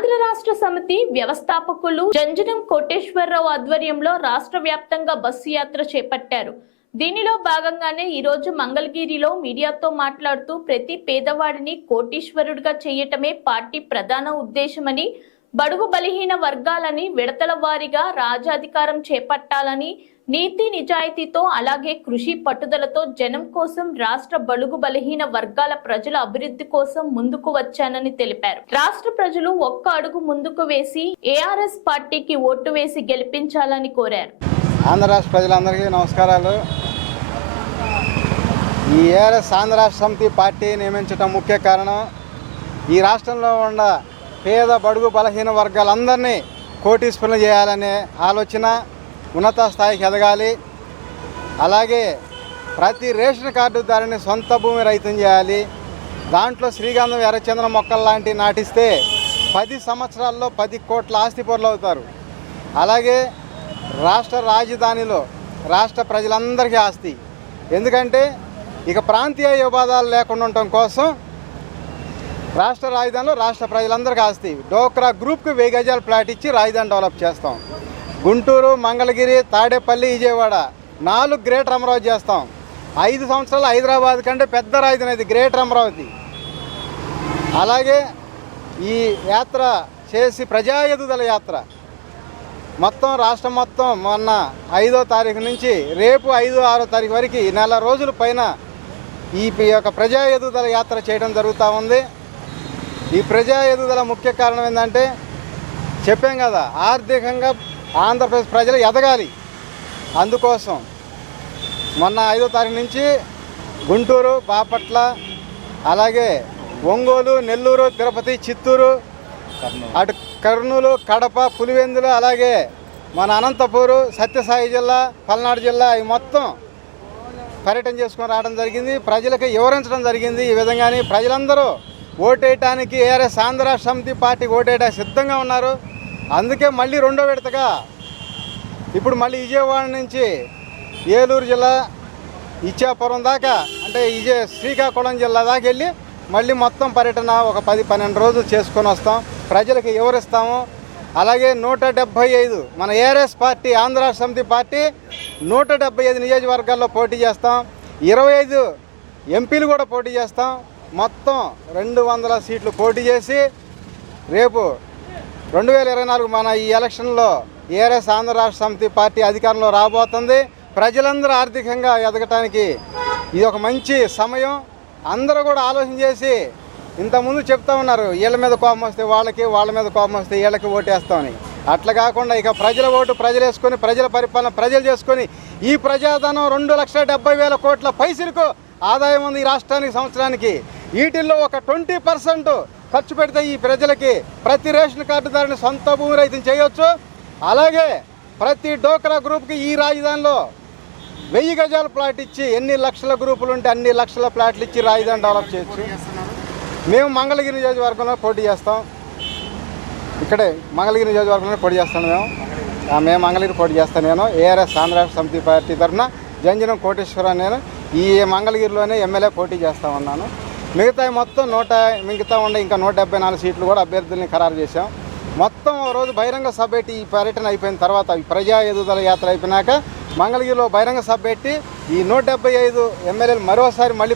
ఆంధ్ర రాష్ట్ర సమితి వ్యవస్థాపకులు జంజనం కోటేశ్వరరావు ఆధ్వర్యంలో రాష్ట్ర వ్యాప్తంగా బస్సు యాత్ర చేపట్టారు. దీనిలో భాగంగానే ఈ రోజు మంగళగిరిలో మీడియాతో మాట్లాడుతూ ప్రతి పేదవాడిని కోటీశ్వరుడిగా చేయటమే పార్టీ ప్రధాన ఉద్దేశమని, బడుగు బలహీన వర్గాలని విడతల వారీగా రాజాధికారం చేపట్టాలని, నీతి నిజాయితీతో అలాగే కృషి పట్టుదలతో జనం కోసం రాష్ట్ర బడుగు బలహీన వర్గాల ప్రజల అభివృద్ధి కోసం ముందుకు వచ్చానని తెలిపారు. రాష్ట్ర ప్రజలు ఒక్క అడుగు ముందుకు వేసి ఏఆర్ఎస్ పార్టీకి ఓటు వేసి గెలిపించాలని కోరారు. ఆంధ్ర రాష్ట్ర ప్రజలందరికీ నమస్కారాలు. ఈ ఏఆర్ఎస్ ఆంధ్ర రాష్ట్ర సమితి పార్టీ నియమించడం ముఖ్య కారణం ఈ రాష్ట్రంలో ఉన్న పేద బడుగు బలహీన వర్గాలందరినీ కోటీశ్వరులు చేయాలనే ఆలోచన, ఉన్నత స్థాయికి ఎదగాలి. అలాగే ప్రతి రేషన్ కార్డుదారుని సొంత భూమి రైతుని చేయాలి. దాంట్లో శ్రీగంధం ఎర్రచందన మొక్కలు లాంటివి నాటిస్తే 10 సంవత్సరాల్లో 10 కోట్ల ఆస్తి పరులు అవుతారు. అలాగే రాష్ట్ర రాజధానిలో రాష్ట్ర ప్రజలందరికీ ఆస్తి. ఎందుకంటే ఇక ప్రాంతీయ వివాదాలు లేకుండా ఉండటం కోసం రాష్ట్ర రాజధానిలో రాష్ట్ర ప్రజలందరికీ ఆస్తి. డోక్రా గ్రూప్కి 1000 గజాల ప్లాట్ ఇచ్చి రాజధాని డెవలప్ చేస్తాం. గుంటూరు, మంగళగిరి, తాడేపల్లి, విజయవాడ 4 గ్రేటర్ అమరావతి చేస్తాం. 5 సంవత్సరాలు హైదరాబాద్ కంటే పెద్ద రాజధాని అది గ్రేటర్ అమరావతి. అలాగే ఈ యాత్ర చేసి ప్రజా ఎదుగుదల యాత్ర మొత్తం రాష్ట్రం మొత్తం మొన్న 5వ తారీఖు నుంచి రేపు 5, 6వ తారీఖు వరకు నెల రోజుల పైన ఈ యొక్క ప్రజా ఎదుగుదల యాత్ర చేయడం జరుగుతూ ఉంది. ఈ ప్రజా ఎదుగుదల ముఖ్య కారణం ఏంటంటే చెప్పాం కదా, ఆర్థికంగా ఆంధ్రప్రదేశ్ ప్రజలు ఎదగాలి. అందుకోసం మొన్న 5వ తారీఖు నుంచి గుంటూరు, బాపట్ల, అలాగే ఒంగోలు, నెల్లూరు, తిరుపతి, చిత్తూరు, అటు కర్నూలు, కడప, పులివెందులు, అలాగే మన అనంతపూరు, సత్యసాయి జిల్లా, పల్నాడు జిల్లా ఈ మొత్తం పర్యటన చేసుకొని రావడం జరిగింది. ప్రజలకు వివరించడం జరిగింది. ఈ విధంగానే ప్రజలందరూ ఓటేయటానికి ఏఆర్ఎస్ ఆంధ్ర రాష్ట్ర సమితి పార్టీకి ఓటేయడానికి సిద్ధంగా ఉన్నారు. అందుకే మళ్ళీ 2వ విడతగా ఇప్పుడు మళ్ళీ విజయవాడ నుంచి ఏలూరు జిల్లా, ఇచ్చాపురం దాకా అంటే శ్రీకాకుళం జిల్లా దాకా వెళ్ళి మళ్ళీ మొత్తం పర్యటన ఒక 10-12 రోజులు చేసుకొని వస్తాం. ప్రజలకు వివరిస్తాము. అలాగే 175 మన ఏఆర్ఎస్ పార్టీ ఆంధ్ర రాష్ట్ర సమితి పార్టీ 175 నియోజకవర్గాల్లో పోటీ చేస్తాం. 25 ఎంపీలు కూడా పోటీ చేస్తాం. మొత్తం 200 సీట్లు పోటీ చేసి రేపు 2024 మన ఈ ఎలక్షన్లో ఏఆర్ఎస్ ఆంధ్ర రాష్ట్ర సమితి పార్టీ అధికారంలో రాబోతుంది. ప్రజలందరూ ఆర్థికంగా ఎదగటానికి ఇది ఒక మంచి సమయం. అందరూ కూడా ఆలోచన చేసి ఇంతకుముందు చెప్తా ఉన్నారు, వీళ్ళ మీద కోపం వస్తే వాళ్ళకి, వాళ్ళ మీద కోపం వస్తే వీళ్ళకి ఓటేస్తామని. అట్లా కాకుండా ఇక ప్రజల ఓటు ప్రజలు వేసుకొని, ప్రజల పరిపాలన ప్రజలు చేసుకొని, ఈ ప్రజాధనం 2,70,000 కోట్ల పైసలకు ఆదాయం ఉంది ఈ రాష్ట్రానికి సంవత్సరానికి. వీటిల్లో ఒక 20% ఖర్చు పెడితే ఈ ప్రజలకి ప్రతి రేషన్ కార్డుదారుని సొంత భూమి రైతుని చేయొచ్చు. అలాగే ప్రతి డోక్రా గ్రూప్కి ఈ రాజధానిలో 1000 గజాల ప్లాట్ ఇచ్చి, ఎన్ని లక్షల గ్రూపులు ఉంటే అన్ని లక్షల ప్లాట్లు ఇచ్చి రాజధాని డెవలప్ చేయొచ్చు. మేము మంగళగిరి నియోజకవర్గంలో పోటీ చేస్తాం. ఇక్కడే మంగళగిరి నియోజకవర్గంలో పోటీ చేస్తాను. మేము మంగళగిరి పోటీ చేస్తాను. నేను ఏఆర్ఎస్ ఆంధ్ర రాష్ట్ర సమితి పార్టీ తరఫున జంజనం కోటేశ్వరరావు నేను ఈ మంగళగిరిలోనే ఎమ్మెల్యే పోటీ చేస్తామన్నాను. మిగతా ఉండే ఇంకా 174 సీట్లు కూడా అభ్యర్థుల్ని ఖరారు చేశాం. మొత్తం రోజు బహిరంగ సభ పెట్టి ఈ పర్యటన అయిపోయిన తర్వాత, ఈ ప్రజా ఎదుగుదల యాత్ర అయిపోయినాక మంగళగిరిలో బహిరంగ సభ పెట్టి ఈ 175 ఎమ్మెల్యేలు మరోసారి మళ్ళీ